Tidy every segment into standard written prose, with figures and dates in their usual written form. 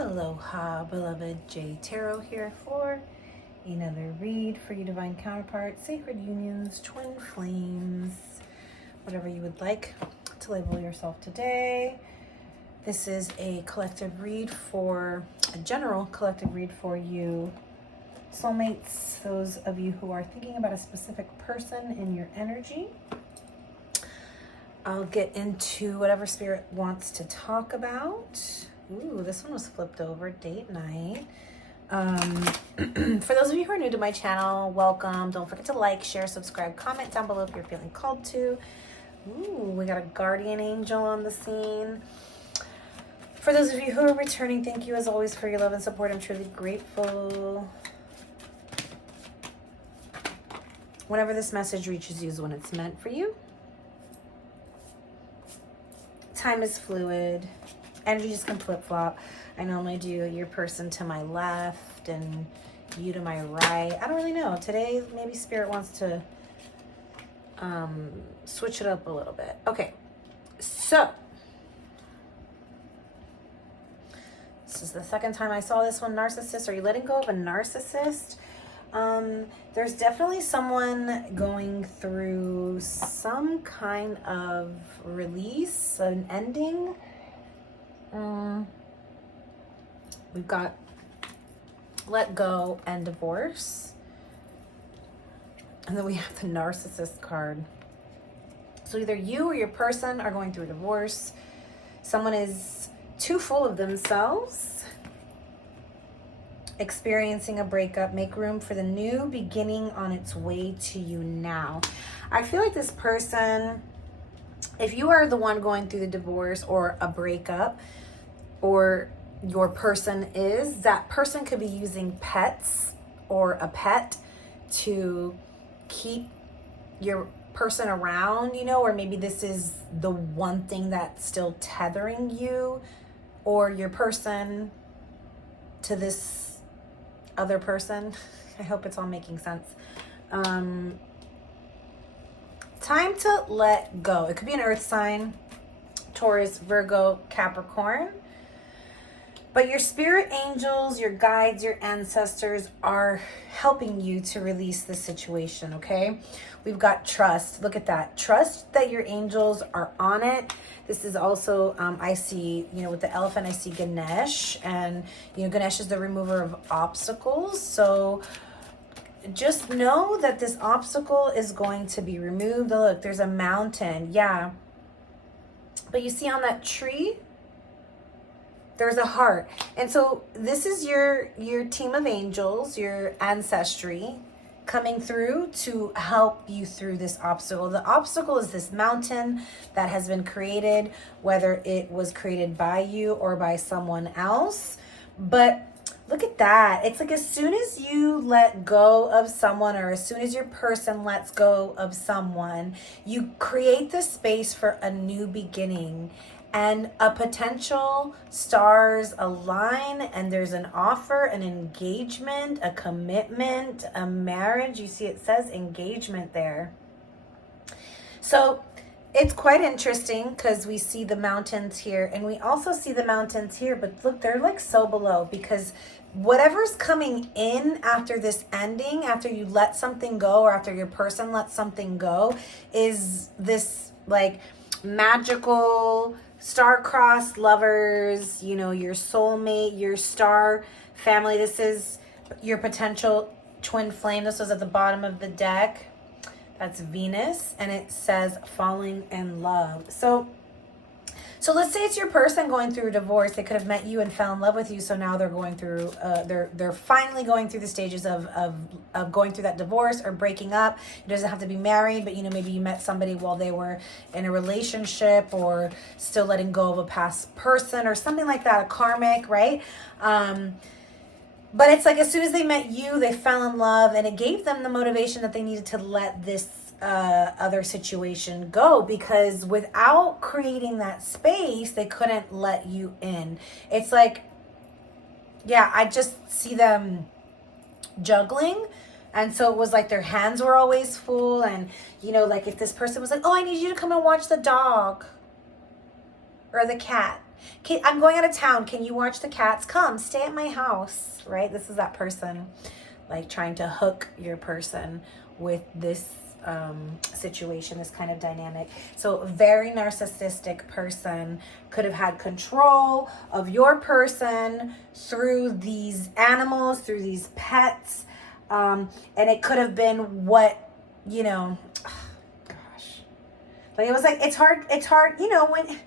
Aloha, beloved. Jay Tarot here for another read for you, divine counterpart, sacred unions, twin flames, whatever you would like to label yourself today. This is a collective read for a general collective read for you, soulmates, those of you who are thinking about a specific person in your energy. I'll get into whatever spirit wants to talk about. Ooh, this one was flipped over, date night. For those of you who are new to my channel, welcome. Don't forget to like, share, subscribe, comment down below if you're feeling called to. Ooh, we got a guardian angel on the scene. For those of you who are returning, thank you as always for your love and support. I'm truly grateful. Whenever this message reaches you is when it's meant for you. Time is fluid. Energies can flip-flop. I normally do your person to my left and you to my right. I don't really know. Today, maybe Spirit wants to switch it up a little bit. Okay, so this is the second time I saw this one. Narcissist. Are you letting go of a narcissist? There's definitely someone going through some kind of release, an ending. We've got let go and divorce. And then we have the narcissist card. So either you or your person are going through a divorce. Someone is too full of themselves, experiencing a breakup. Make room for the new beginning on its way to you now. I feel like this person, if you are the one going through the divorce or a breakup, or your person is, that person could be using pets or a pet to keep your person around, you know, or maybe this is the one thing that's still tethering you or your person to this other person. I hope it's all making sense. Time to let go. It could be an earth sign, Taurus, Virgo, Capricorn. But your spirit angels, your guides, your ancestors are helping you to release the situation, okay? We've got trust. Look at that. Trust that your angels are on it. This is also, I see, you know, with the elephant, I see Ganesh. And, you know, Ganesh is the remover of obstacles. So just know that this obstacle is going to be removed. Look, there's a mountain. Yeah. But you see on that tree, there's a heart. And so this is your team of angels, your ancestry coming through to help you through this obstacle. The obstacle is this mountain that has been created, whether it was created by you or by someone else. But look at that. It's like as soon as you let go of someone, or as soon as your person lets go of someone, you create the space for a new beginning. And a potential stars align, and there's an offer, an engagement, a commitment, a marriage. You see it says engagement there. So it's quite interesting because we see the mountains here and we also see the mountains here, but look, they're like so below, because whatever's coming in after this ending, after you let something go or after your person lets something go, is this like magical star-crossed lovers, you know, your soulmate, your star family. This is your potential twin flame. This was at the bottom of the deck. That's Venus, and it says falling in love. So let's say it's your person going through a divorce. They could have met you and fell in love with you. So now they're going through, they're finally going through the stages of going through that divorce or breaking up. It doesn't have to be married, but you know, maybe you met somebody while they were in a relationship or still letting go of a past person or something like that, a karmic, right? But it's like as soon as they met you, they fell in love, and it gave them the motivation that they needed to let this other situation go, because without creating that space, they couldn't let you in. It's like, yeah, I just see them juggling. And so it was like their hands were always full. And, you know, like if this person was like, oh, I need you to come and watch the dog or the cat. I'm going out of town. Can you watch the cats? Come, stay at my house, right? This is that person, like trying to hook your person with this situation, this kind of dynamic. So a very narcissistic person could have had control of your person through these animals, through these pets. And it could have been what, you know, gosh. But it was like, it's hard, you know, when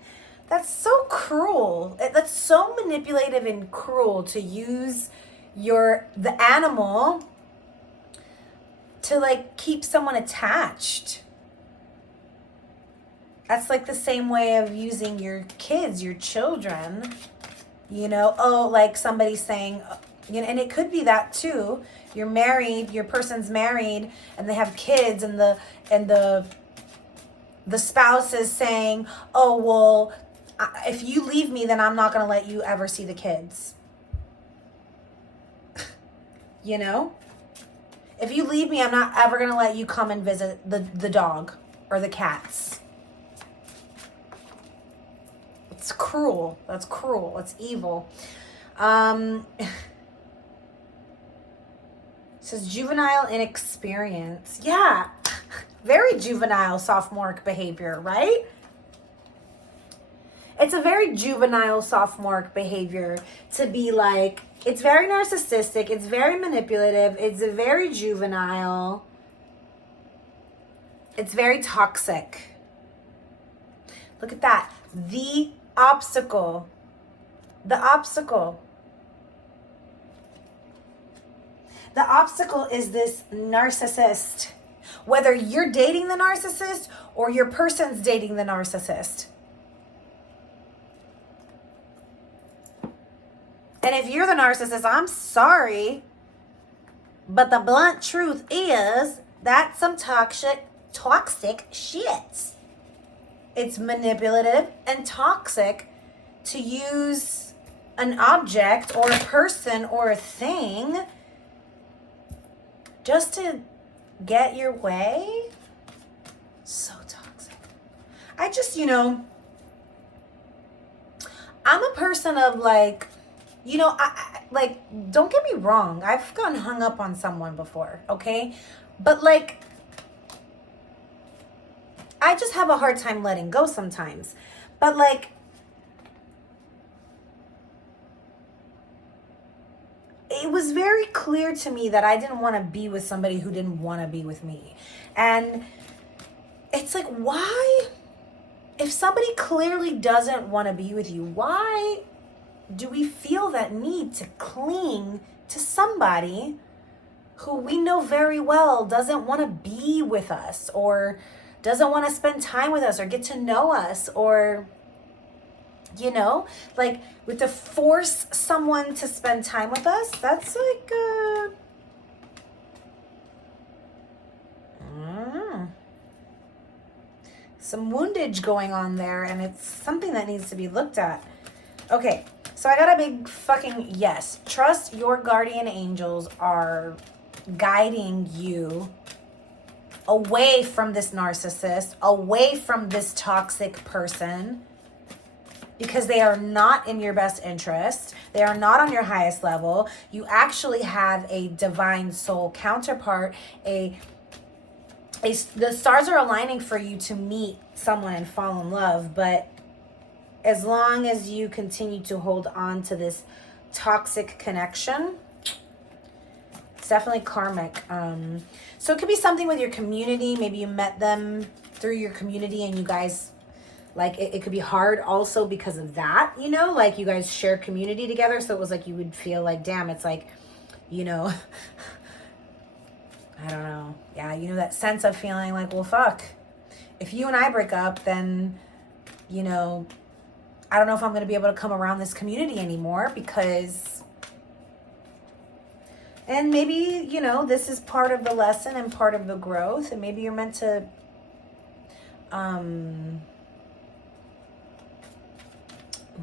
that's so cruel. That's so manipulative and cruel to use the animal to like keep someone attached. That's like the same way of using your kids, your children, you know, oh, like somebody saying, you know, and it could be that too. You're married, your person's married and they have kids, and the spouse is saying, oh, well, if you leave me, then I'm not going to let you ever see the kids. You know? If you leave me, I'm not ever going to let you come and visit the dog or the cats. It's cruel. That's cruel. It's evil. It says juvenile inexperience. Yeah. Very juvenile sophomoric behavior, right? It's a very juvenile sophomoric behavior to be like, it's very narcissistic, it's very manipulative, it's a very juvenile, it's very toxic. Look at that. The obstacle. The obstacle. The obstacle is this narcissist. Whether you're dating the narcissist or your person's dating the narcissist. And if you're the narcissist, I'm sorry, but the blunt truth is that's some toxic shit. It's manipulative and toxic to use an object or a person or a thing just to get your way. So toxic. I just, you know, I'm a person of like, you know, I like, don't get me wrong. I've gotten hung up on someone before, okay? But like, I just have a hard time letting go sometimes. But like, it was very clear to me that I didn't want to be with somebody who didn't want to be with me. And it's like, why? If somebody clearly doesn't want to be with you, why do we feel that need to cling to somebody who we know very well doesn't want to be with us or doesn't want to spend time with us or get to know us, or, you know, like with to force someone to spend time with us? That's like some woundage going on there, and it's something that needs to be looked at. Okay, so I got a big fucking yes. Trust your guardian angels are guiding you away from this narcissist, away from this toxic person, because they are not in your best interest. They are not on your highest level. You actually have a divine soul counterpart, the stars are aligning for you to meet someone and fall in love, but as long as you continue to hold on to this toxic connection, it's definitely karmic. So it could be something with your community. Maybe you met them through your community and you guys, like, it could be hard also because of that, you know, like you guys share community together. So it was like you would feel like, damn, it's like, you know, I don't know. Yeah, you know, that sense of feeling like, well, fuck. If you and I break up, then, you know, I don't know if I'm going to be able to come around this community anymore because... And maybe, you know, this is part of the lesson and part of the growth. And maybe you're meant to...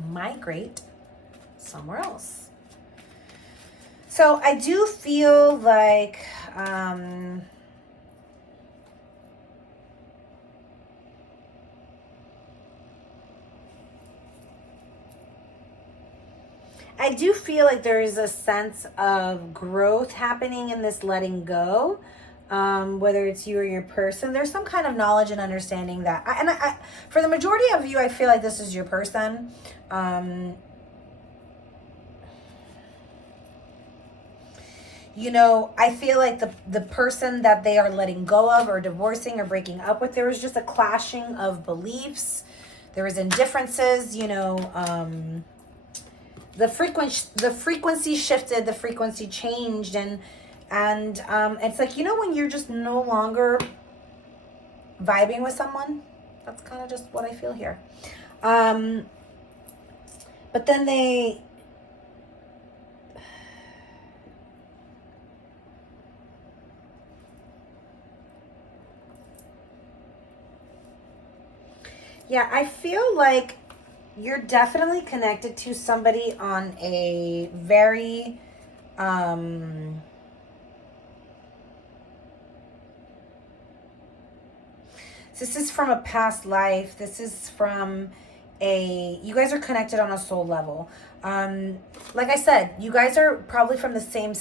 migrate somewhere else. So I do feel like... I do feel like there is a sense of growth happening in this letting go. Whether it's you or your person, there's some kind of knowledge and understanding that, for the majority of you, I feel like this is your person. You know, I feel like the person that they are letting go of or divorcing or breaking up with, there was just a clashing of beliefs. There was indifferences, you know, the frequency shifted, the frequency changed, and it's like, you know, when you're just no longer vibing with someone, that's kind of just what I feel here. But then yeah, I feel like you're definitely connected to somebody on a very, this is from a past life. This is from you guys are connected on a soul level. Like I said, you guys are probably from the same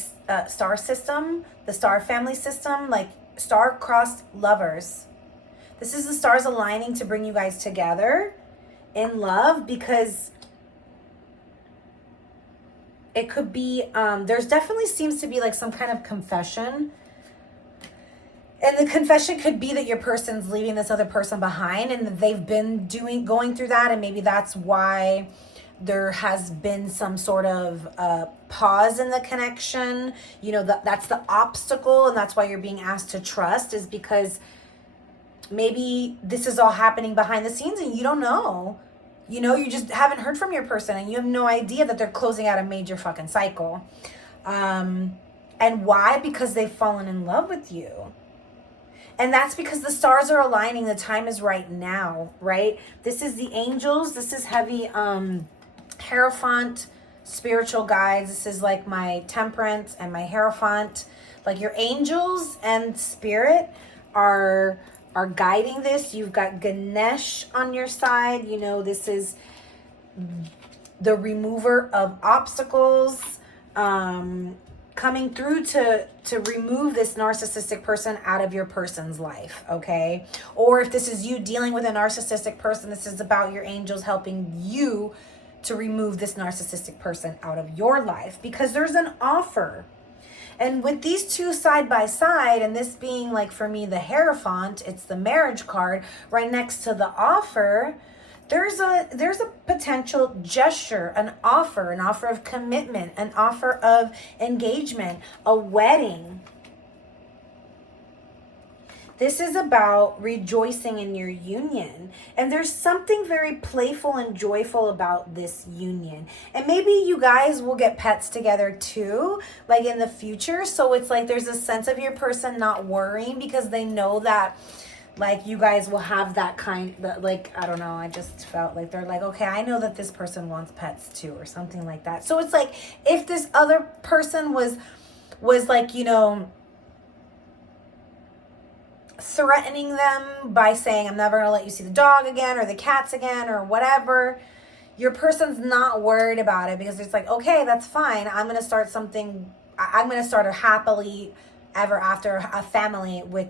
star system, the star family system, like star-crossed lovers. This is the stars aligning to bring you guys together in love, because it could be, there's definitely seems to be like some kind of confession. And the confession could be that your person's leaving this other person behind, and they've been going through that, and maybe that's why there has been some sort of pause in the connection. You know, that's the obstacle, and that's why you're being asked to trust, is because maybe this is all happening behind the scenes and you don't know. You know, you just haven't heard from your person and you have no idea that they're closing out a major fucking cycle. And why? Because they've fallen in love with you. And that's because the stars are aligning. The time is right now, right? This is the angels. This is heavy Hierophant spiritual guides. This is like my Temperance and my Hierophant. Like your angels and spirit are guiding this. You've got Ganesh on your side. You know, this is the remover of obstacles, coming through to remove this narcissistic person out of your person's life, okay? Or if this is you dealing with a narcissistic person, this is about your angels helping you to remove this narcissistic person out of your life, because there's an offer. And with these two side by side, and this being like for me the Hierophant, it's the marriage card right next to the offer. There's a potential gesture, an offer of commitment, an offer of engagement, a wedding. This is about rejoicing in your union. And there's something very playful and joyful about this union. And maybe you guys will get pets together too, like in the future. So it's like there's a sense of your person not worrying because they know that, like, you guys will have that kind, like, I don't know, I just felt like they're like, okay, I know that this person wants pets too, or something like that. So it's like, if this other person was like, you know, threatening them by saying, I'm never gonna let you see the dog again or the cats again or whatever, your person's not worried about it, because it's like, okay, that's fine. I'm gonna start a happily ever after a family with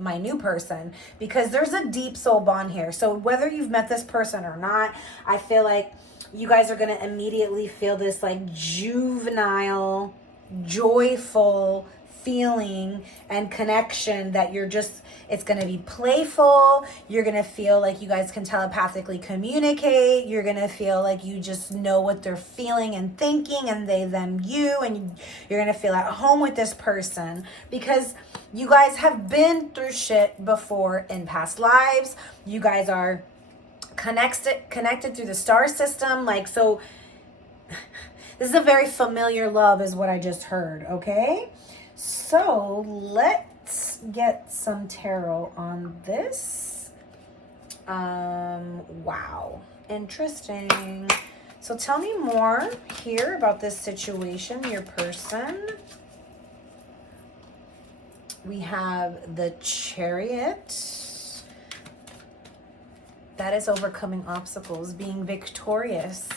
my new person, because there's a deep soul bond here. So whether you've met this person or not, I feel like you guys are going to immediately feel this like juvenile, joyful feeling and connection that it's going to be playful. You're going to feel like you guys can telepathically communicate. You're going to feel like you just know what they're feeling and thinking, and they, them, you, and you're going to feel at home with this person, because you guys have been through shit before in past lives. You guys are connected through the star system. Like, so this is a very familiar love is what I just heard. Okay. So let's get some tarot on this. Wow. Interesting. So tell me more here about this situation, your person. We have the Chariot. That is overcoming obstacles, being victorious.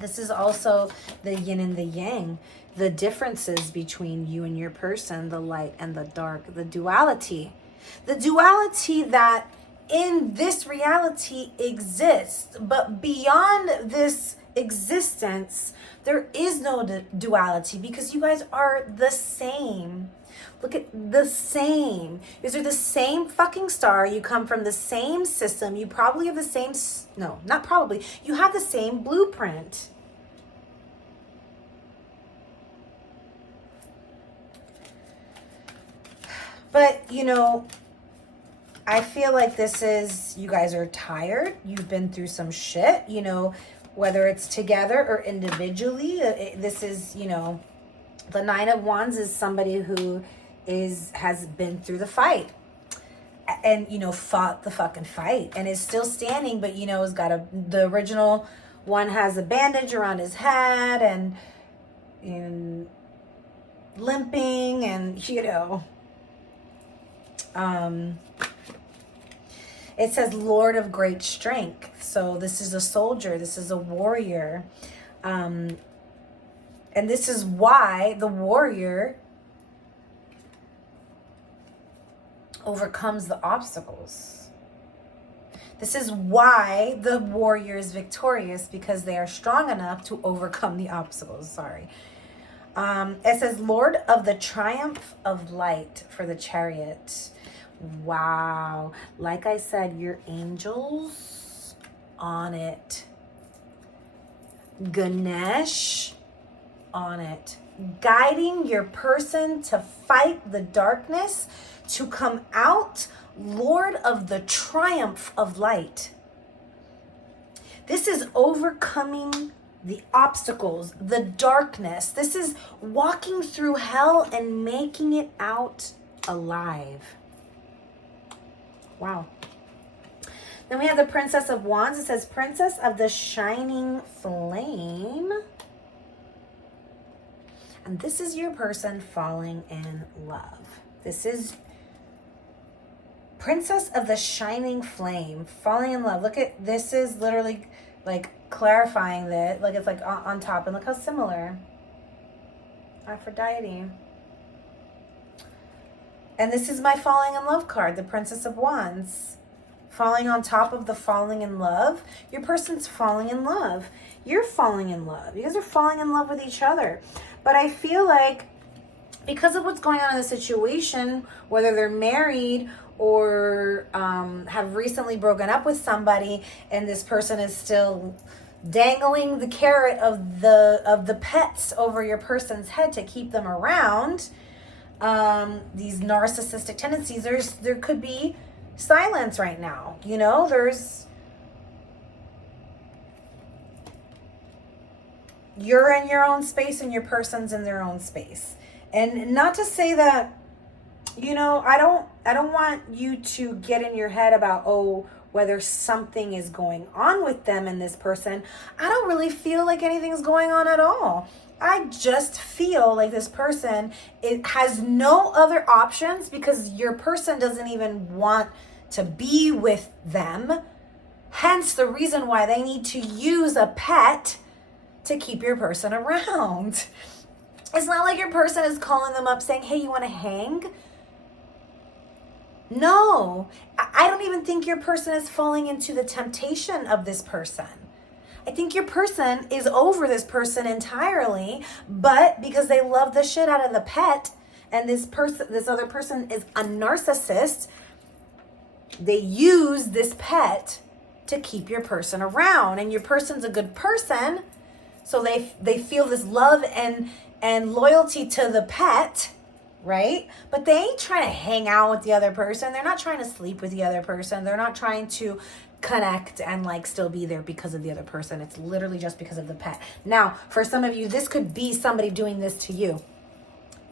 This is also the yin and the yang, the differences between you and your person, the light and the dark, the duality. The duality that in this reality exists, but beyond this existence, there is no duality because you guys are the same. Look at the same. You guys are the same fucking star. You come from the same system. You probably have the same, no, not probably. You have the same blueprint. But, you know, I feel like this is, you guys are tired. You've been through some shit, you know, whether it's together or individually. This is, you know, the Nine of Wands is somebody who has been through the fight and, you know, fought the fucking fight and is still standing, but, you know, has got the original one has a bandage around his head and limping and, you know, it says Lord of great strength. So this is a soldier. This is a warrior. And this is why the warrior overcomes the obstacles. This is why the warrior is victorious, because they are strong enough to overcome the obstacles. Sorry. It says Lord of the triumph of light for the chariot. Wow. Like I said, your angels on it. Ganesh on it. Guiding your person to fight the darkness, to come out Lord of the triumph of light. This is overcoming the obstacles, the darkness. This is walking through hell and making it out alive. Wow. Then we have the Princess of Wands. It says Princess of the Shining Flame. And this is your person falling in love. This is Princess of the Shining Flame, falling in love. Look at, this is literally like clarifying that. Like it's like on top. And look how similar. Aphrodite. And this is my falling in love card, the Princess of Wands. Falling on top of the falling in love. Your person's falling in love. You're falling in love. You guys are falling in love with each other. But I feel like because of what's going on in the situation, whether they're married or have recently broken up with somebody, and this person is still dangling the carrot of the pets over your person's head to keep them around, these narcissistic tendencies, there could be silence right now. You know, you're in your own space and your person's in their own space. And not to say that, you know, I don't want you to get in your head about, whether something is going on with them and this person. I don't really feel like anything's going on at all. I just feel like this person, it has no other options because your person doesn't even want to be with them. Hence the reason why they need to use a pet to keep your person around. It's not like your person is calling them up saying, hey, you want to hang? No, I don't even think your person is falling into the temptation of this person. I think your person is over this person entirely, but because they love the shit out of the pet, and this other person is a narcissist, they use this pet to keep your person around. And your person's a good person, so they feel this love and loyalty to the pet, right? But they ain't trying to hang out with the other person. They're not trying to sleep with the other person. They're not trying to connect and like still be there because of the other person. It's literally just because of the pet. Now, for some of you, this could be somebody doing this to you.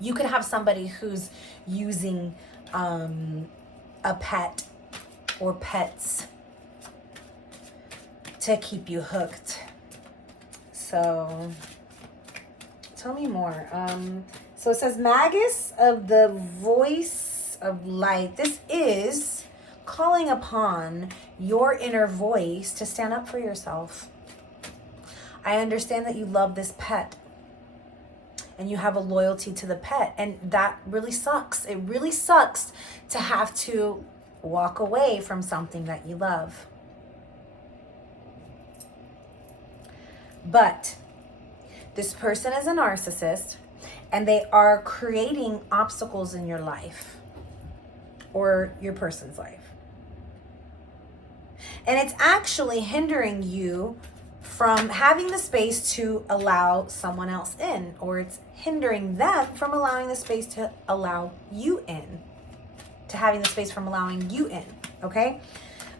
You could have somebody who's using a pet or pets to keep you hooked. So tell me more. So it says Magus of the voice of light. This is calling upon your inner voice to stand up for yourself. I understand that you love this pet and you have a loyalty to the pet, and that really sucks. It really sucks to have to walk away from something that you love. But this person is a narcissist, and they are creating obstacles in your life or your person's life. And it's actually hindering you from having the space to allow someone else in, or it's hindering them from allowing the space to allow you in, to having the space from allowing you in, okay?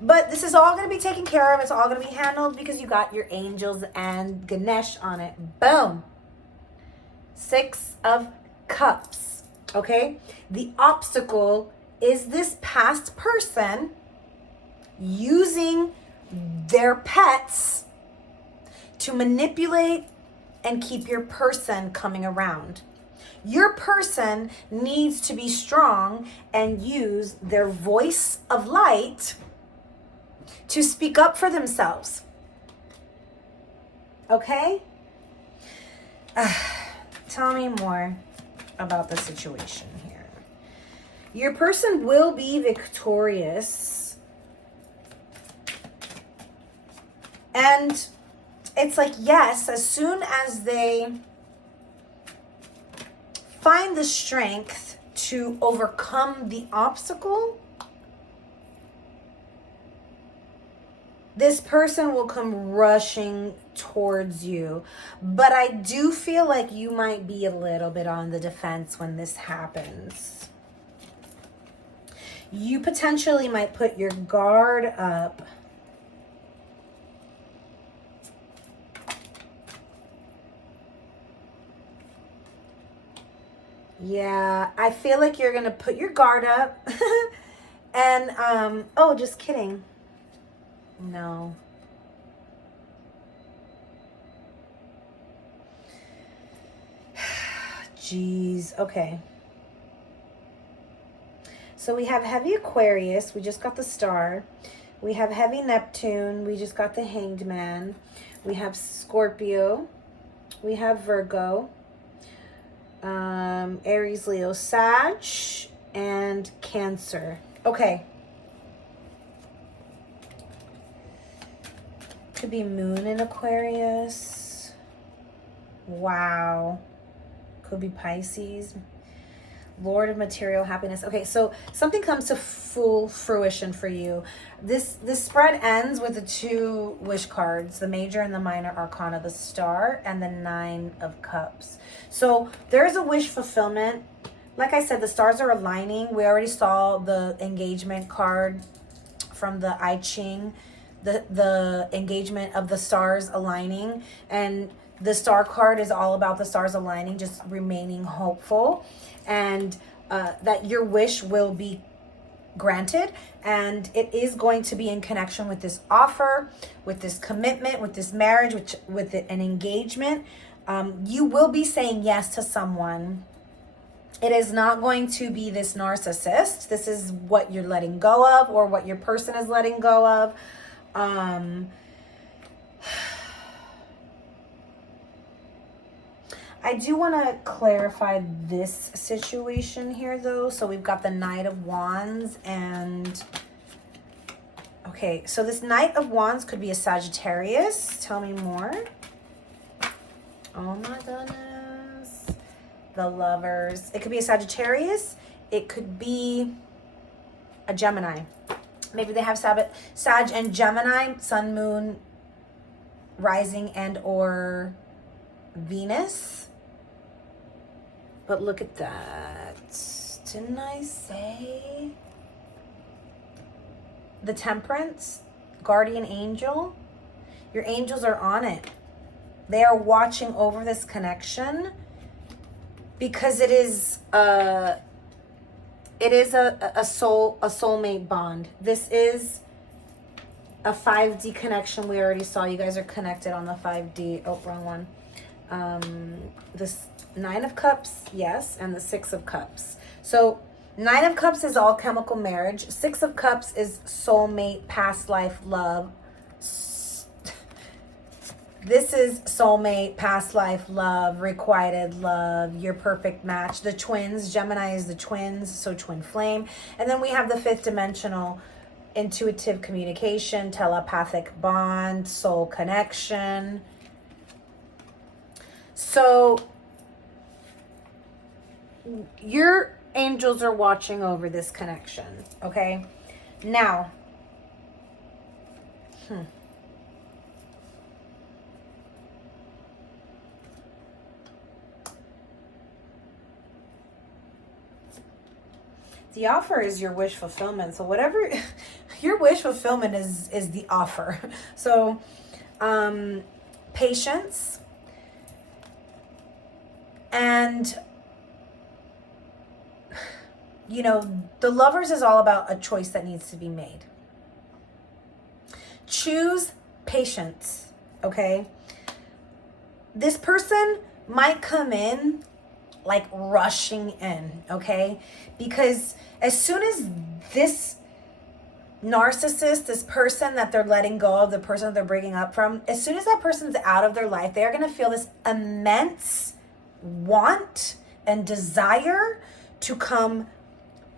But this is all going to be taken care of. It's all going to be handled because you got your angels and Ganesh on it. Boom. 6 of Cups, okay? The obstacle is this past person using their pets to manipulate and keep your person coming around. Your person needs to be strong and use their voice of light to speak up for themselves. Okay? Tell me more about the situation here. Your person will be victorious. And it's like, yes, as soon as they find the strength to overcome the obstacle, this person will come rushing towards you. But I do feel like you might be a little bit on the defense when this happens. You potentially might put your guard up. Yeah, I feel like you're going to put your guard up. And, oh, just kidding. No. Jeez. Okay. So we have heavy Aquarius. We just got the Star. We have heavy Neptune. We just got the Hanged Man. We have Scorpio. We have Virgo. Aries, Leo, Sag, and Cancer. Okay. Could be Moon in Aquarius. Wow. Could be Pisces. Lord of material happiness. Okay, so something comes to full fruition for you. This spread ends with the 2 wish cards, the major and the minor arcana, the Star and the 9 of Cups. So there's a wish fulfillment. Like I said, the stars are aligning. We already saw the engagement card from the I Ching, the engagement of the stars aligning, and the Star card is all about the stars aligning, just remaining hopeful, and that your wish will be granted, and it is going to be in connection with this offer, with this commitment, with this marriage, with an engagement. You will be saying yes to someone. It is not going to be this narcissist. This is what you're letting go of, or what your person is letting go of. I do want to clarify this situation here, though. So we've got the Knight of Wands and... Okay, so this Knight of Wands could be a Sagittarius. Tell me more. Oh my goodness. The Lovers. It could be a Sagittarius. It could be a Gemini. Maybe they have Sag and Gemini, Sun, Moon, Rising, and or Venus. But look at that. Didn't I say? The Temperance, Guardian Angel. Your angels are on it. They are watching over this connection because it is a soulmate bond. This is a 5D connection. We already saw you guys are connected on the 5D. Oh, wrong one. This 9 of Cups, yes, and the 6 of Cups. So 9 of Cups is all chemical marriage. 6 of Cups is soulmate, past life love. This is soulmate, past life love, requited love, your perfect match. The twins, Gemini is the twins, so twin flame. And then we have the fifth dimensional, intuitive communication, telepathic bond, soul connection. So your angels are watching over this connection, okay? Now, the offer is your wish fulfillment. So whatever your wish fulfillment is the offer. So patience, and you know, the lovers is all about a choice that needs to be made. Choose patience, okay? This person might come in like rushing in, okay? Because as soon as this narcissist, this person that they're letting go of, the person that they're breaking up from, as soon as that person's out of their life, they're going to feel this immense want and desire to come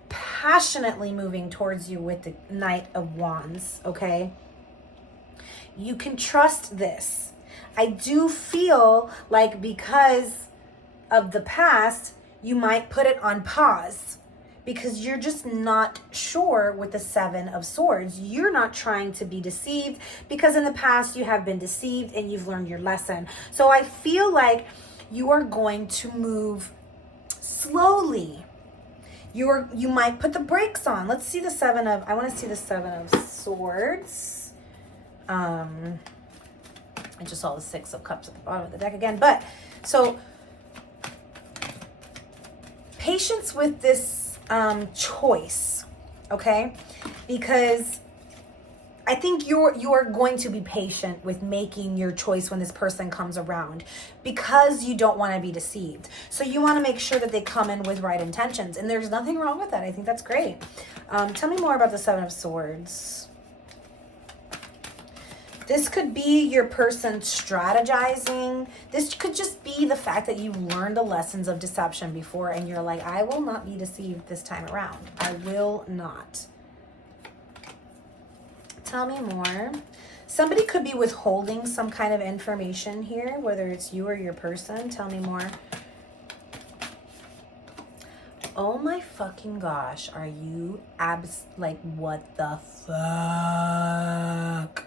passionately moving towards you with the Knight of Wands, okay? You can trust this. I do feel like because of the past, you might put it on pause because you're just not sure with the Seven of Swords. You're not trying to be deceived because in the past you have been deceived and you've learned your lesson. So I feel like you are going to move slowly. You might put the brakes on. Let's see the I want to see the Seven of Swords. I just saw the Six of Cups at the bottom of the deck again. But so patience with this choice, okay? Because I think you are going to be patient with making your choice when this person comes around because you don't want to be deceived. So you want to make sure that they come in with right intentions, and there's nothing wrong with that. I think that's great. Tell me more about the Seven of Swords. This could be your person strategizing. This could just be the fact that you learned the lessons of deception before and you're like, I will not be deceived this time around. I will not. Tell me more. Somebody could be withholding some kind of information here, whether it's you or your person. Tell me more. Oh my fucking gosh. Are you like, what the fuck?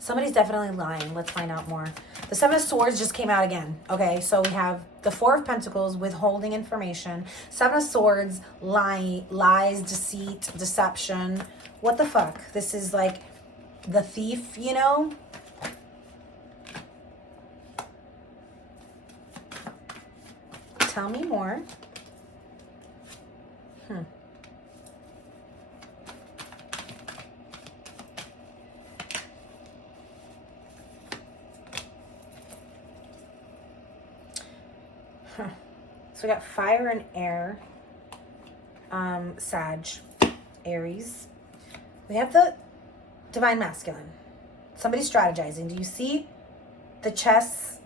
Somebody's definitely lying. Let's find out more. The Seven of Swords just came out again. Okay, so we have the Four of Pentacles, withholding information. Seven of Swords, lies, deceit, deception. What the fuck? This is like the thief, you know? Tell me more. So we got fire and air, Sag, Aries. We have the divine masculine. Somebody's strategizing. Do you see the chess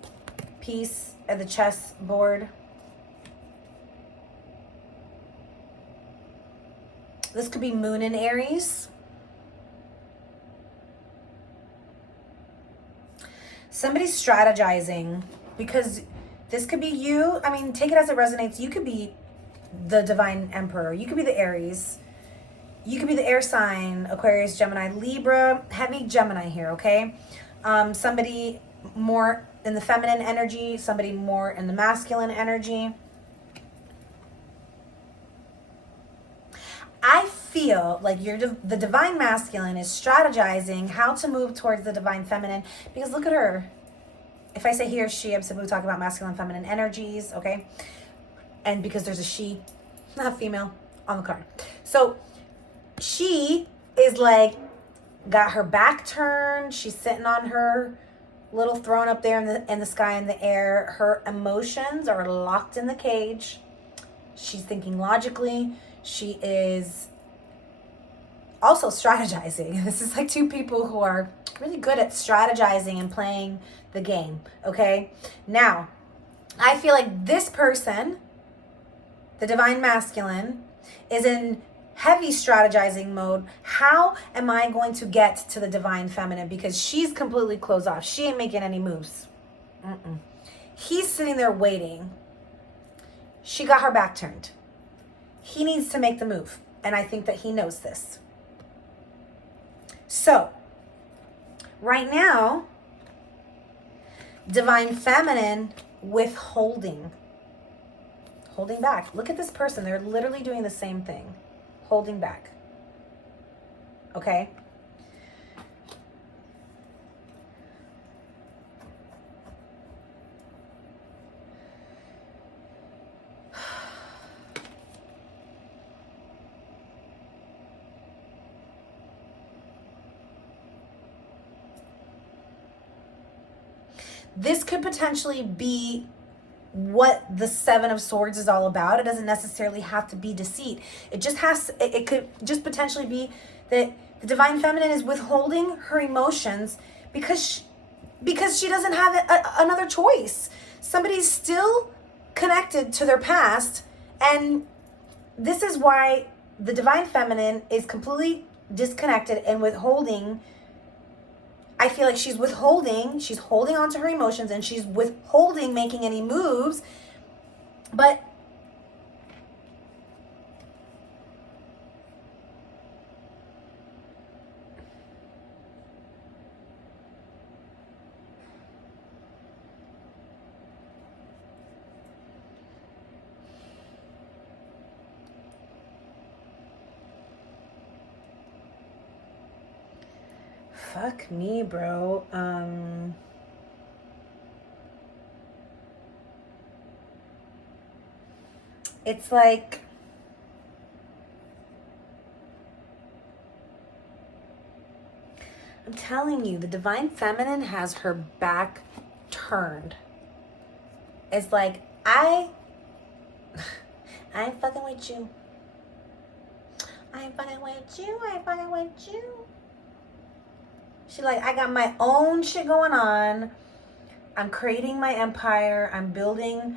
piece and the chess board? This could be Moon in Aries. Somebody's strategizing because this could be you. I mean, take it as it resonates. You could be the divine emperor. You could be the Aries. You could be the air sign, Aquarius, Gemini, Libra, heavy Gemini here, okay? Somebody more in the feminine energy, somebody more in the masculine energy. I feel like the divine masculine is strategizing how to move towards the divine feminine because look at her. If I say he or she, I'm simply talking about masculine and feminine energies, okay? And because there's a she, not female, on the card. So she is like, got her back turned. She's sitting on her little throne up there in the sky, in the air. Her emotions are locked in the cage. She's thinking logically. She is also strategizing. This is like two people who are really good at strategizing and playing the game, okay? Now, I feel like this person, the divine masculine, is in heavy strategizing mode. How am I going to get to the divine feminine? Because she's completely closed off. She ain't making any moves. He's sitting there waiting. She got her back turned. He needs to make the move. And I think that he knows this. So, right now, divine feminine withholding. Holding back. Look at this person. They're literally doing the same thing. Holding back. Okay? This could potentially be what the Seven of Swords is all about. It doesn't necessarily have to be deceit. It could just potentially be that the divine feminine is withholding her emotions because she doesn't have another choice. Somebody's still connected to their past, and this is why the divine feminine is completely disconnected and withholding. I feel like she's holding on to her emotions, and she's withholding making any moves. But fuck me, bro. It's like, I'm telling you, the divine feminine has her back turned. It's like, I ain't fucking with you. I ain't fucking with you. I ain't fucking with you. She like, I got my own shit going on. I'm creating my empire. I'm building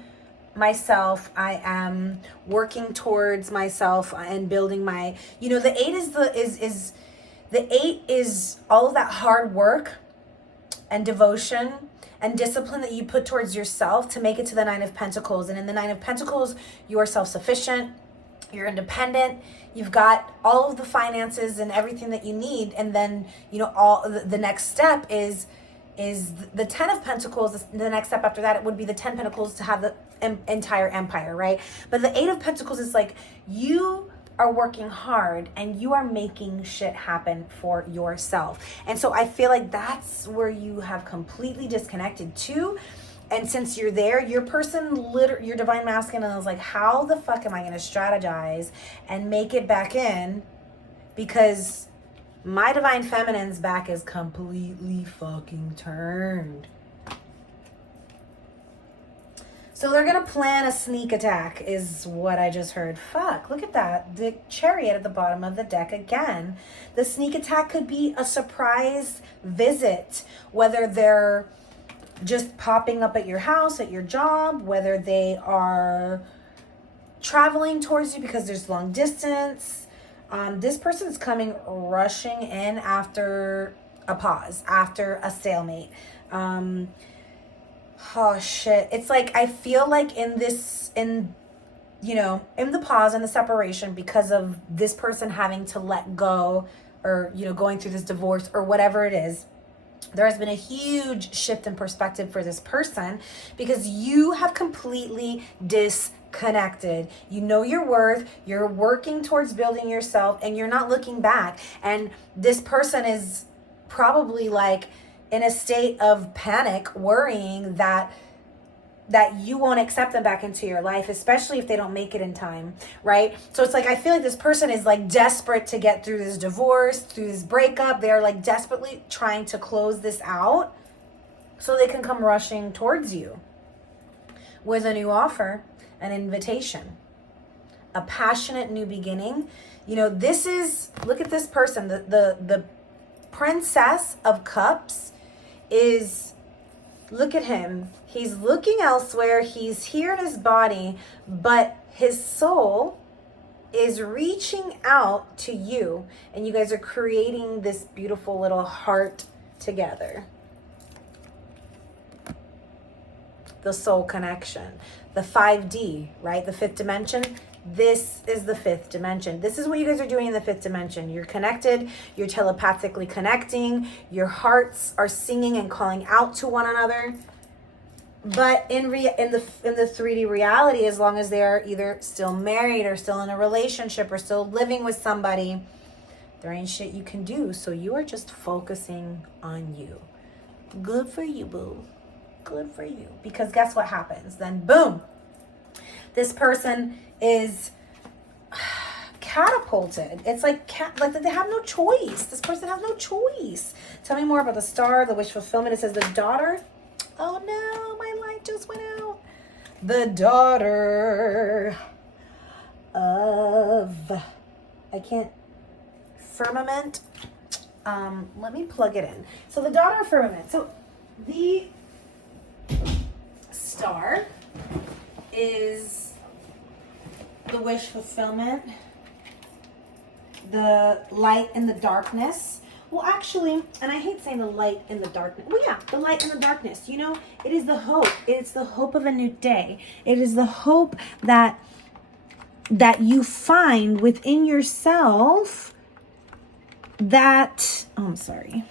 myself. I am working towards myself and building my, the eight the eight is all of that hard work and devotion and discipline that you put towards yourself to make it to the Nine of Pentacles. And in the Nine of Pentacles, you are self-sufficient. You're independent. You've got all of the finances and everything that you need. And then, all the next step is the Ten of Pentacles. The next step after that, it would be the 10 Pentacles to have the entire empire, right? But the Eight of Pentacles is like, you are working hard and you are making shit happen for yourself. And so I feel like that's where you have completely disconnected to. And since you're there, your divine masculine is like, how the fuck am I going to strategize and make it back in? Because my divine feminine's back is completely fucking turned. So they're going to plan a sneak attack is what I just heard. Fuck, look at that. The Chariot at the bottom of the deck again. The sneak attack could be a surprise visit, whether they're just popping up at your house, at your job, whether they are traveling towards you because there's long distance. This person's coming rushing in after a pause, after a stalemate. Oh shit. It's like, I feel like in the pause and the separation, because of this person having to let go or, going through this divorce or whatever it is, there has been a huge shift in perspective for this person because you have completely disconnected. You know your worth, you're working towards building yourself, and you're not looking back. And this person is probably like in a state of panic, worrying that you won't accept them back into your life, especially if they don't make it in time, right? So it's like, I feel like this person is like desperate to get through this divorce, through this breakup. They are like desperately trying to close this out so they can come rushing towards you with a new offer, an invitation, a passionate new beginning. You know, this is, look at this person, the Princess of Cups is, look at him. He's looking elsewhere. He's here in his body, but his soul is reaching out to you, and you guys are creating this beautiful little heart together. The soul connection, the 5D, right? The fifth dimension. This is the fifth dimension. This is what you guys are doing in the fifth dimension. You're connected, you're telepathically connecting, your hearts are singing and calling out to one another. But in the 3D reality, as long as they are either still married or still in a relationship or still living with somebody, there ain't shit you can do. So you are just focusing on you. Good for you, boo. Good for you. Because guess what happens? Then boom, this person is catapulted. It's like they have no choice. This person has no choice. Tell me more about the star, the wish fulfillment. It says the daughter. Oh no, my light just went out. The daughter of, firmament. Let me plug it in. So the daughter of firmament. So the star is the wish fulfillment, the light in the darkness. Well, actually, and I hate saying the light in the darkness. Well, yeah, the light in the darkness. You know, it is the hope. It's the hope of a new day. It is the hope that you find within yourself that, oh, I'm sorry.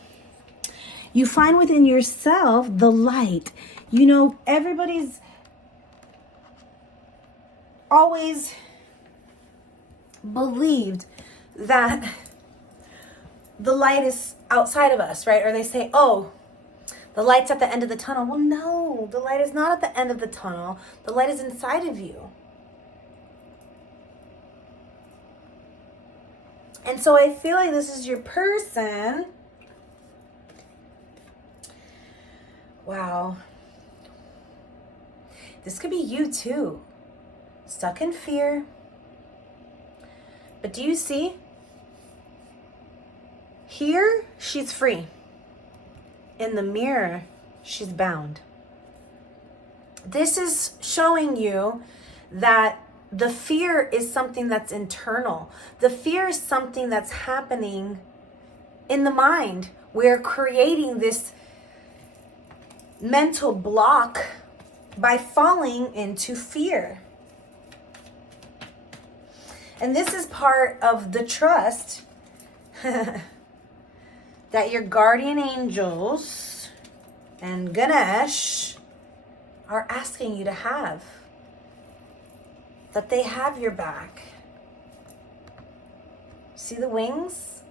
You find within yourself the light. You know, everybody's always believed that the light is outside of us, right? Or they say, oh, the light's at the end of the tunnel. Well, no, the light is not at the end of the tunnel. The light is inside of you. And so I feel like this is your person. Wow. This could be you too. Stuck in fear. But do you see? Here, she's free. In the mirror, she's bound. This is showing you that the fear is something that's internal. The fear is something that's happening in the mind. We're creating this mental block by falling into fear. And this is part of the trust that your guardian angels and Ganesh are asking you to have. That they have your back. See the wings?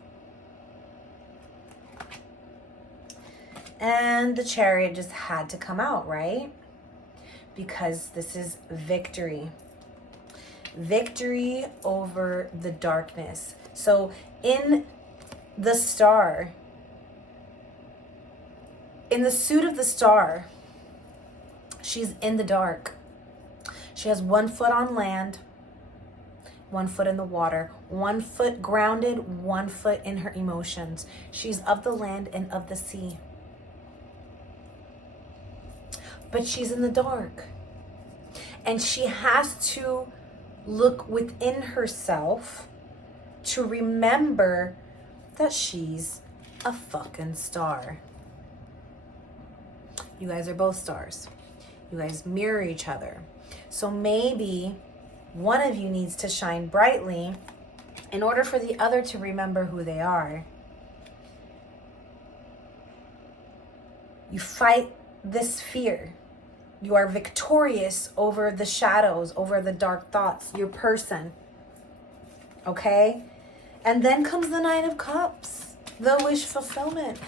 And the Chariot just had to come out, right? Because this is victory. Victory over the darkness. So in the star, in the suit of the star, she's in the dark. She has 1 foot on land, 1 foot in the water, 1 foot grounded, 1 foot in her emotions. She's of the land and of the sea. But she's in the dark. And she has to look within herself to remember that she's a fucking star. You guys are both stars. You guys mirror each other. So maybe one of you needs to shine brightly in order for the other to remember who they are. You fight this fear. You are victorious over the shadows, over the dark thoughts, your person. Okay? And then comes the Nine of Cups, the wish fulfillment,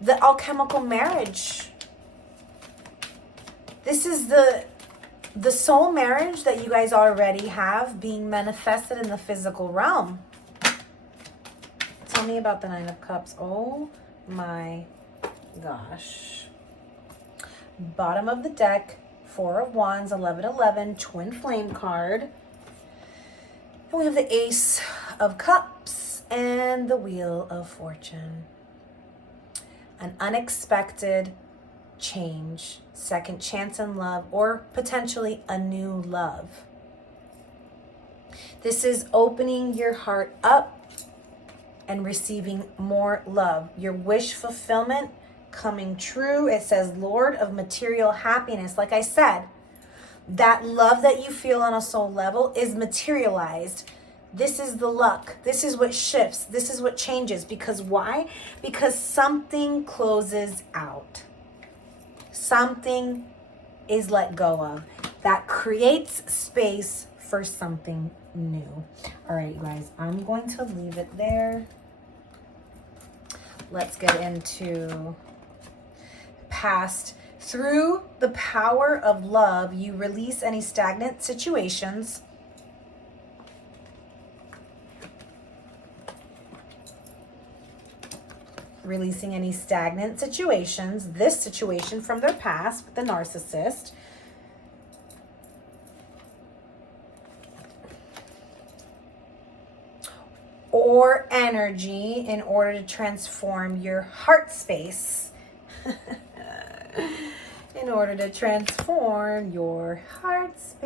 the alchemical marriage. This is the soul marriage that you guys already have being manifested in the physical realm. Tell me about the Nine of Cups. Oh my gosh. Bottom of the deck, 4 of Wands, 11-11, twin flame card. And we have the Ace of Cups and the Wheel of Fortune. An unexpected change, second chance in love, or potentially a new love. This is opening your heart up and receiving more love. Your wish fulfillment coming true. It says Lord of material happiness. Like I said, that love that you feel on a soul level is materialized. This is the luck. This is what shifts. This is what changes. Because why? Because something closes out. Something is let go of. That creates space for something new. All right, you guys, I'm going to leave it there. Let's get into past. Through the power of love, you release any stagnant situations. Releasing any stagnant situations. This situation from their past with the narcissist. Or energy in order to transform your heart space. In order to transform your heart space.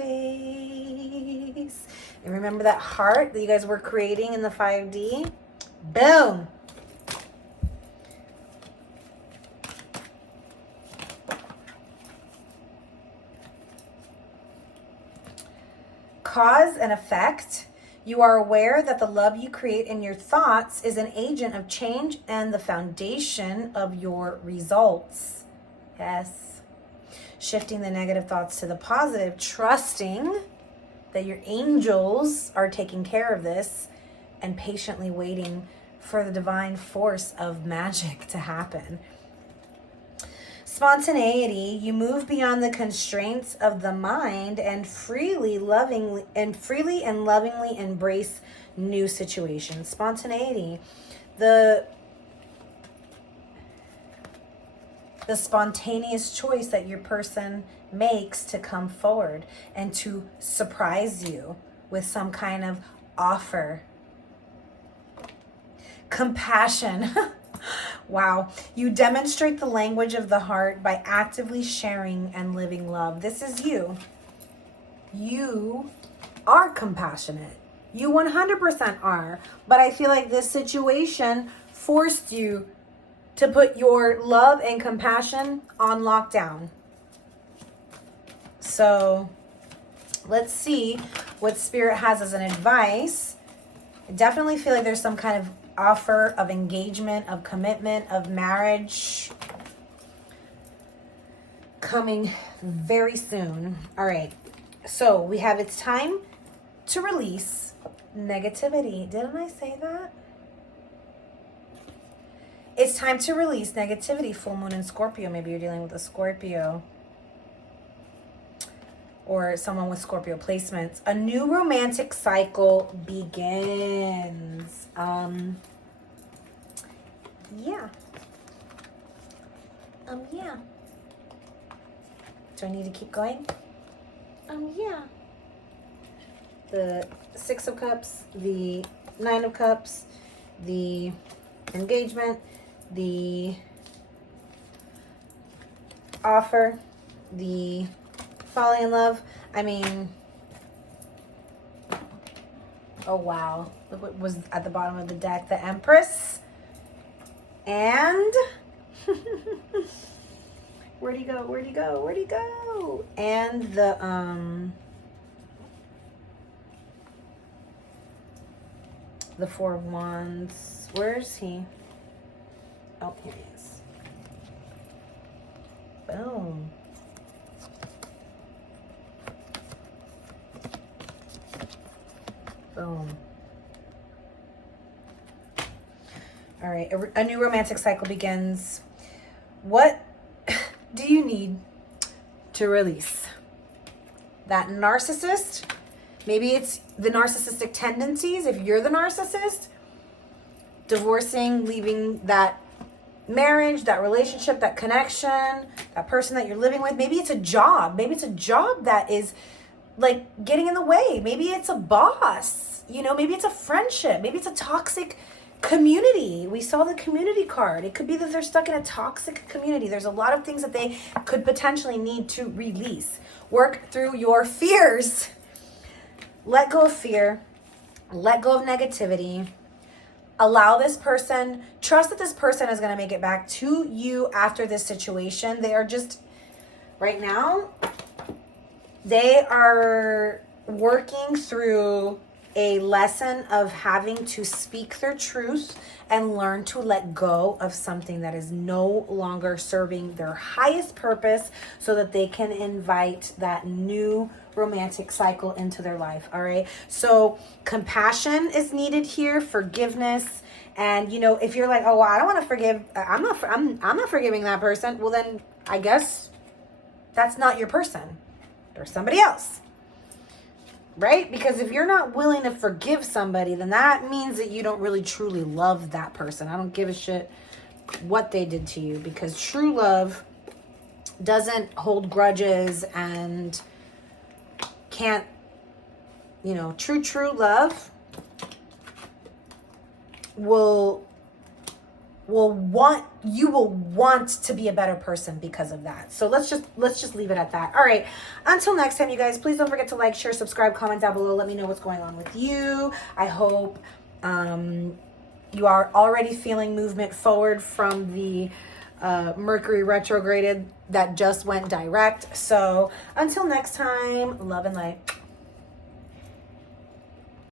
And remember that heart that you guys were creating in the 5D? Boom. Cause and effect. You are aware that the love you create in your thoughts is an agent of change and the foundation of your results. Yes. Shifting the negative thoughts to the positive, trusting that your angels are taking care of this and patiently waiting for the divine force of magic to happen. Spontaneity, you move beyond the constraints of the mind and freely and lovingly embrace new situations. Spontaneity, the spontaneous choice that your person makes to come forward and to surprise you with some kind of offer. Compassion. Wow. You demonstrate the language of the heart by actively sharing and living love. This is you. You are compassionate. You 100% are. But I feel like this situation forced you to put your love and compassion on lockdown. So let's see what Spirit has as an advice. I definitely feel like there's some kind of offer of engagement, of commitment, of marriage coming very soon. All right. So we have it's time to release negativity. Didn't I say that? It's time to release negativity. Full moon in Scorpio. Maybe you're dealing with a Scorpio or someone with Scorpio placements. A new romantic cycle begins. Yeah. Yeah. Do I need to keep going? Yeah. The 6 of Cups, the 9 of Cups, the engagement, the offer, the falling in love. I mean, oh wow. Look what was at the bottom of the deck. The Empress. And where'd he go? Where'd he go? Where'd he go? And the 4 of Wands. Where's he? Oh, here he is. Boom. Boom. All right, a new romantic cycle begins. What do you need to release? That narcissist? Maybe it's the narcissistic tendencies. If you're the narcissist, divorcing, leaving that marriage, that relationship, that connection, that person that you're living with. Maybe it's a job. Maybe it's a job that is like getting in the way. Maybe it's a boss, you know, maybe it's a friendship, maybe it's a toxic community. We saw the community card. It could be that they're stuck in a toxic community. There's a lot of things that they could potentially need to release. Work through your fears. Let go of fear. Let go of negativity. Allow this person, trust that this person is going to make it back to you after this situation. They are just, right now, they are working through a lesson of having to speak their truth and learn to let go of something that is no longer serving their highest purpose so that they can invite that new romantic cycle into their life. All right. So compassion is needed here, forgiveness. And, you know, if you're like, oh, well, I don't want to forgive, I'm not forgiving that person. Well, then I guess that's not your person. There's somebody else. Right? Because if you're not willing to forgive somebody, then that means that you don't really truly love that person. I don't give a shit what they did to you, because true love doesn't hold grudges and can't, you know, true love will want to be a better person because of that. So let's just leave it at that. All right. Until next time, you guys, please don't forget to like, share, subscribe, comment down below. Let me know what's going on with you. I hope you are already feeling movement forward from the Mercury retrograded that just went direct. So until next time, love and light.